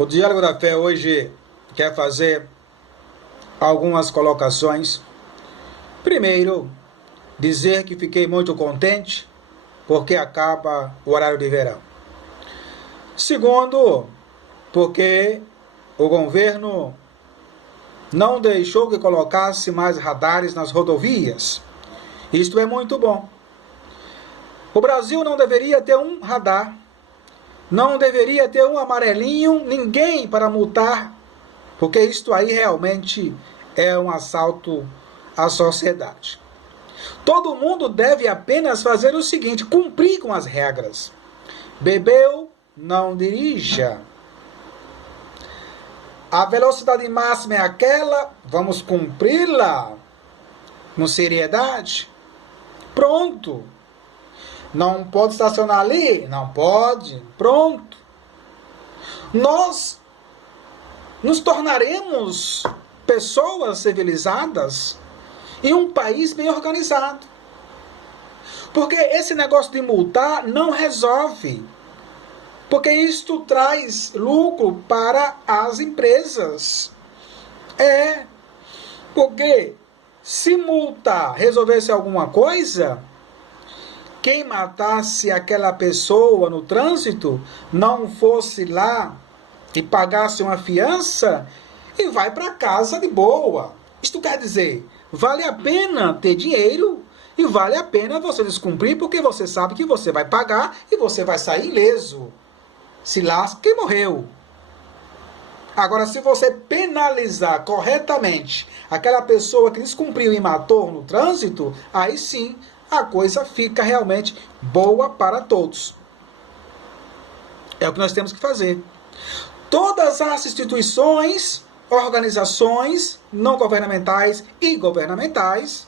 O Diálogo da Fé hoje quer fazer algumas colocações. Primeiro, dizer que fiquei muito contente porque acaba o horário de verão. Segundo, porque o governo não deixou que colocasse mais radares nas rodovias. Isto é muito bom. O Brasil não deveria ter um radar, não deveria ter um amarelinho, ninguém para multar, porque isto aí realmente é um assalto à sociedade. Todo mundo deve apenas fazer o seguinte: cumprir com as regras. Bebeu, não dirija. A velocidade máxima é aquela, vamos cumpri-la com seriedade. Pronto. Não pode estacionar ali? Não pode. Pronto. Nós nos tornaremos pessoas civilizadas em um país bem organizado. Porque esse negócio de multar não resolve. Porque isto traz lucro para as empresas. Porque se multar resolvesse alguma coisa, quem matasse aquela pessoa no trânsito não fosse lá e pagasse uma fiança e vai para casa de boa. Isto quer dizer, vale a pena ter dinheiro e vale a pena você descumprir, porque você sabe que você vai pagar e você vai sair ileso. Se lasca quem morreu. Agora, se você penalizar corretamente aquela pessoa que descumpriu e matou no trânsito, aí sim a coisa fica realmente boa para todos. É o que nós temos que fazer. Todas as instituições, organizações não governamentais e governamentais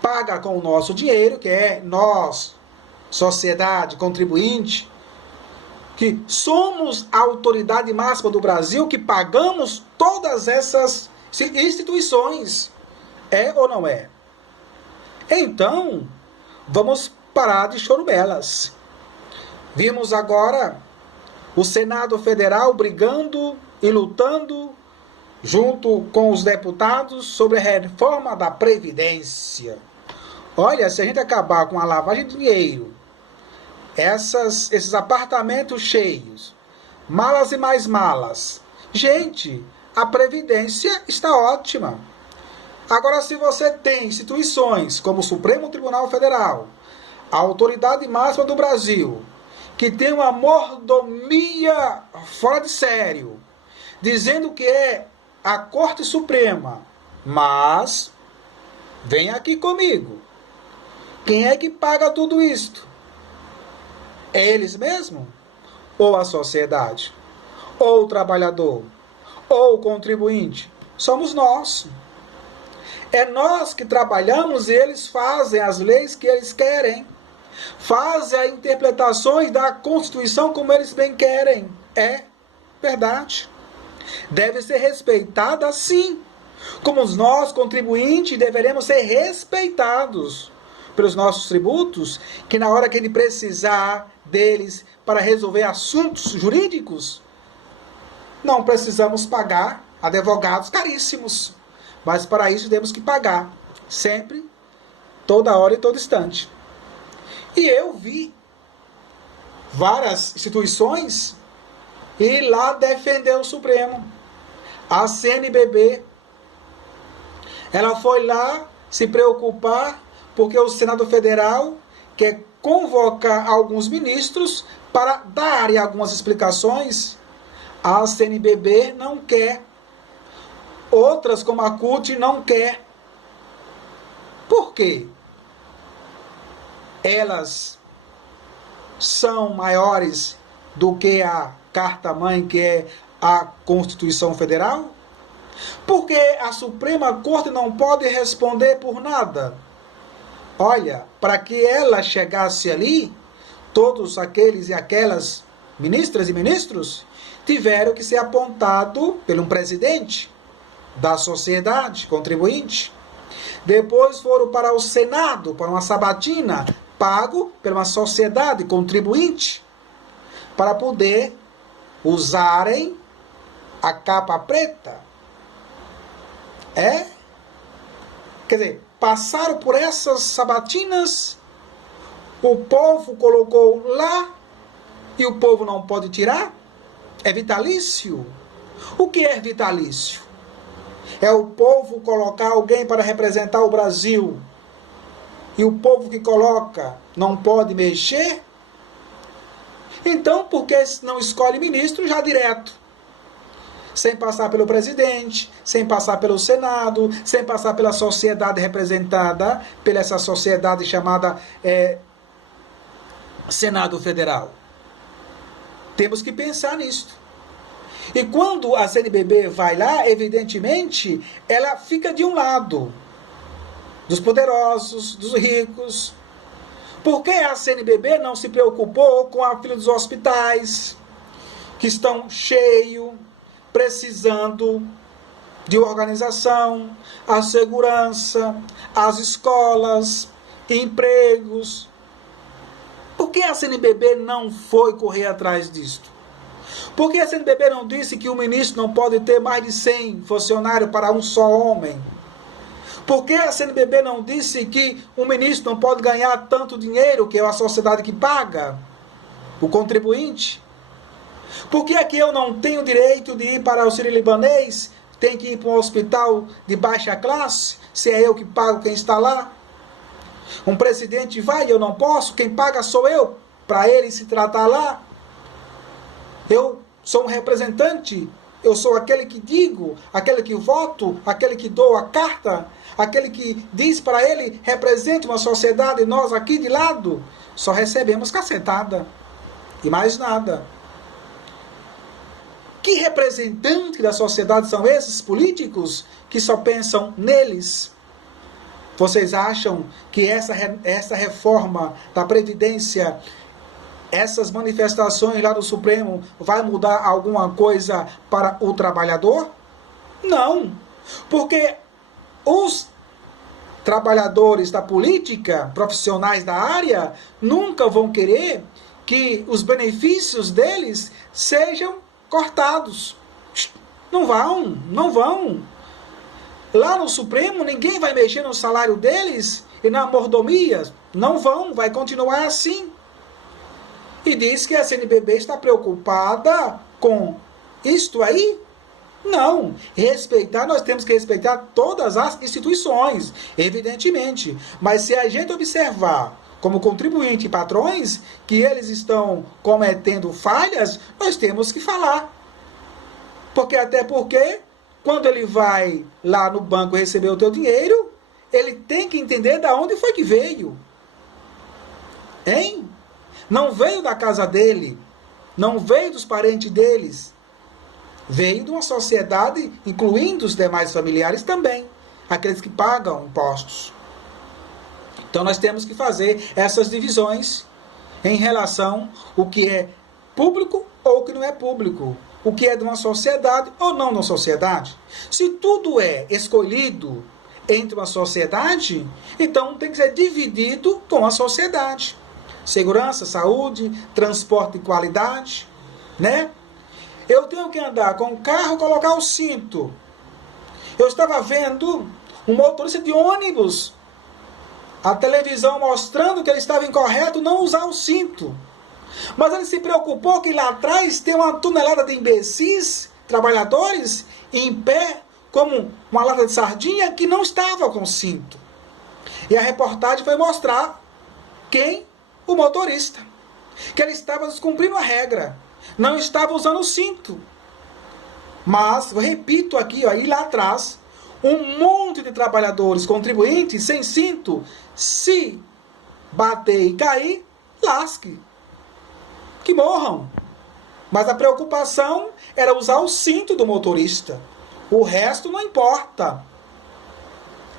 pagam com o nosso dinheiro, que é nós, sociedade, contribuinte, que somos a autoridade máxima do Brasil, que pagamos todas essas instituições. É ou não é? Então, vamos parar de chorumelas. Vimos agora o Senado Federal brigando e lutando junto com os deputados sobre a reforma da Previdência. Olha, se a gente acabar com a lavagem de dinheiro, esses apartamentos cheios, malas e mais malas, gente, a Previdência está ótima. Agora, se você tem instituições como o Supremo Tribunal Federal, a autoridade máxima do Brasil, que tem uma mordomia fora de sério, dizendo que é a Corte Suprema, mas, vem aqui comigo, quem é que paga tudo isto? É eles mesmos? Ou a sociedade? Ou o trabalhador? Ou o contribuinte? Somos nós. É nós que trabalhamos e eles fazem as leis que eles querem. Fazem as interpretações da Constituição como eles bem querem. É verdade. Deve ser respeitada sim. Como nós, contribuintes, deveremos ser respeitados pelos nossos tributos, que na hora que ele precisar deles para resolver assuntos jurídicos, não precisamos pagar advogados caríssimos. Mas para isso temos que pagar, sempre, toda hora e todo instante. E eu vi várias instituições ir lá defender o Supremo. A CNBB, ela foi lá se preocupar porque o Senado Federal quer convocar alguns ministros para darem algumas explicações. A CNBB não quer. Outras, como a CUT, não quer. Por quê? Elas são maiores do que a Carta-Mãe, que é a Constituição Federal? Porque a Suprema Corte não pode responder por nada. Olha, para que ela chegasse ali, todos aqueles e aquelas ministras e ministros tiveram que ser apontados por um presidente da sociedade contribuinte. Depois foram para o Senado, para uma sabatina, pago por uma sociedade contribuinte, para poder usarem a capa preta. Quer dizer, passaram por essas sabatinas, o povo colocou lá e o povo não pode tirar? É vitalício? O que é vitalício? É o povo colocar alguém para representar o Brasil e o povo que coloca não pode mexer? Então, por que não escolhe ministro já direto? Sem passar pelo presidente, sem passar pelo Senado, sem passar pela sociedade representada, pela essa sociedade chamada Senado Federal. Temos que pensar nisso. E quando a CNBB vai lá, evidentemente, ela fica de um lado dos poderosos, dos ricos. Por que a CNBB não se preocupou com a fila dos hospitais, que estão cheios, precisando de organização, a segurança, as escolas, empregos? Por que a CNBB não foi correr atrás disto? Por que a CNBB não disse que o ministro não pode ter mais de 100 funcionários para um só homem? Por que a CNBB não disse que o ministro não pode ganhar tanto dinheiro, que é a sociedade que paga, o contribuinte? Por que aqui eu não tenho direito de ir para o auxílio libanês, tem que ir para um hospital de baixa classe, se é eu que pago quem está lá? Um presidente vai e eu não posso, quem paga sou eu, para ele se tratar lá. Eu sou um representante, eu sou aquele que digo, aquele que voto, aquele que dou a carta, aquele que diz para ele, represente uma sociedade, e nós aqui de lado só recebemos cacetada e mais nada. Que representantes da sociedade são esses políticos que só pensam neles? Vocês acham que essa reforma da Previdência, essas manifestações lá do Supremo, vai mudar alguma coisa para o trabalhador? Não, porque os trabalhadores da política, profissionais da área, nunca vão querer que os benefícios deles sejam cortados. Não vão. Lá no Supremo, ninguém vai mexer no salário deles e na mordomia. Não vão, vai continuar assim. E diz que a CNBB está preocupada com isto aí? Não. Respeitar, nós temos que respeitar todas as instituições, evidentemente. Mas se a gente observar, como contribuinte e patrões, que eles estão cometendo falhas, nós temos que falar. Até porque, quando ele vai lá no banco receber o teu dinheiro, ele tem que entender de onde foi que veio. Hein? Não veio da casa dele, não veio dos parentes deles. Veio de uma sociedade, incluindo os demais familiares também, aqueles que pagam impostos. Então nós temos que fazer essas divisões em relação ao que é público ou o que não é público, o que é de uma sociedade ou não de uma sociedade. Se tudo é escolhido entre uma sociedade, então tem que ser dividido com a sociedade. Segurança, saúde, transporte de qualidade, né? Eu tenho que andar com o carro e colocar o cinto. Eu estava vendo um motorista de ônibus, a televisão mostrando que ele estava incorreto não usar o cinto. Mas ele se preocupou que lá atrás tem uma tonelada de imbecis, trabalhadores, em pé, como uma lata de sardinha, que não estava com cinto. E a reportagem foi mostrar quem? O motorista. Que ele estava descumprindo a regra. Não estava usando o cinto. Mas, eu repito aqui, ó, e lá atrás, um monte de trabalhadores, contribuintes, sem cinto, se bater e cair, lasque. Que morram. Mas a preocupação era usar o cinto do motorista. O resto não importa.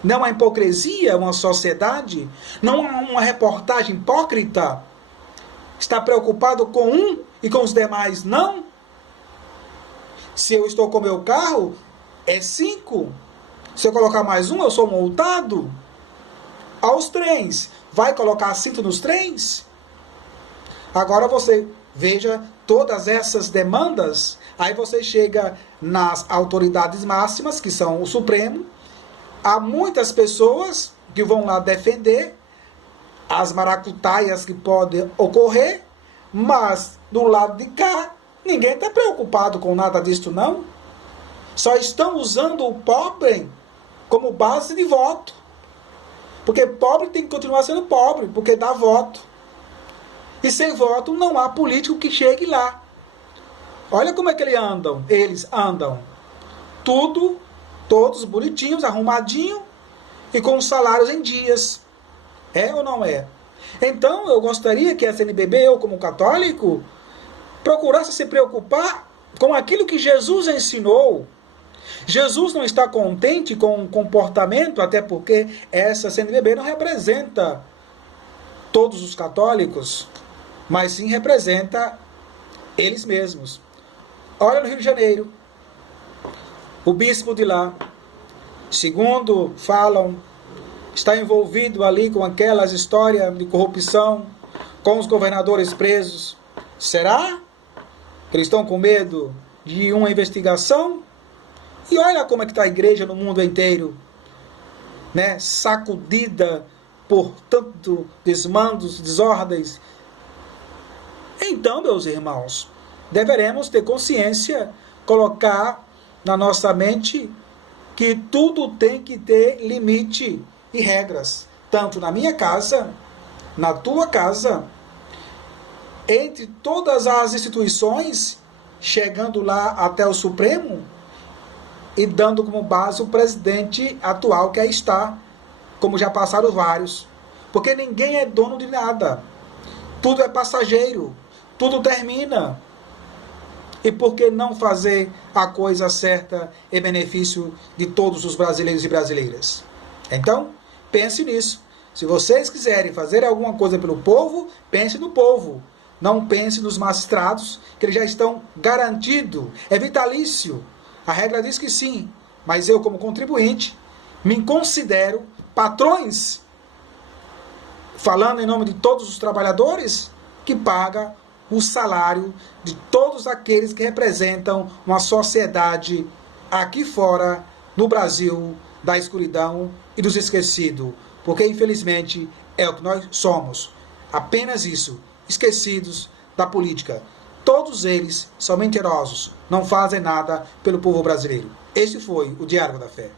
Não é uma hipocrisia, uma sociedade? Não é uma reportagem hipócrita? Está preocupado com um e com os demais não? Se eu estou com meu carro, é 5. Se eu colocar mais um, eu sou multado. Aos trens, vai colocar cinto nos trens? Agora você veja todas essas demandas Aí você chega nas autoridades máximas, que são o Supremo. Há muitas pessoas que vão lá defender as maracutaias que podem ocorrer, mas do lado de cá, ninguém está preocupado com nada disso, não. Só estão usando o pobre como base de voto. Porque pobre tem que continuar sendo pobre, porque dá voto. E sem voto não há político que chegue lá. Olha como é que eles andam. Todos bonitinhos, arrumadinhos e com salários em dias. É ou não é? Então eu gostaria que a CNBB, eu como católico, procurasse se preocupar com aquilo que Jesus ensinou. Jesus não está contente com o comportamento, até porque essa CNBB não representa todos os católicos, mas sim representa eles mesmos. Olha no Rio de Janeiro, o bispo de lá, segundo falam, está envolvido ali com aquelas histórias de corrupção, com os governadores presos. Será que eles estão com medo de uma investigação? E olha como é que está a igreja no mundo inteiro, né? Sacudida por tanto desmandos, desordens. Então, meus irmãos, deveremos ter consciência, colocar na nossa mente que tudo tem que ter limite e regras, tanto na minha casa, na tua casa, entre todas as instituições, chegando lá até o Supremo e dando como base o presidente atual que aí está, como já passaram vários. Porque ninguém é dono de nada. Tudo é passageiro. Tudo termina. E por que não fazer a coisa certa em benefício de todos os brasileiros e brasileiras? Então, pense nisso. Se vocês quiserem fazer alguma coisa pelo povo, pense no povo. Não pense nos magistrados, que eles já estão garantidos. É vitalício. A regra diz que sim, mas eu, como contribuinte, me considero patrões, falando em nome de todos os trabalhadores, que paga o salário de todos aqueles que representam uma sociedade aqui fora, no Brasil, da escuridão e dos esquecidos. Porque, infelizmente, é o que nós somos. Apenas isso, esquecidos da política. Todos eles são mentirosos, não fazem nada pelo povo brasileiro. Este foi o Diálogo da Fé.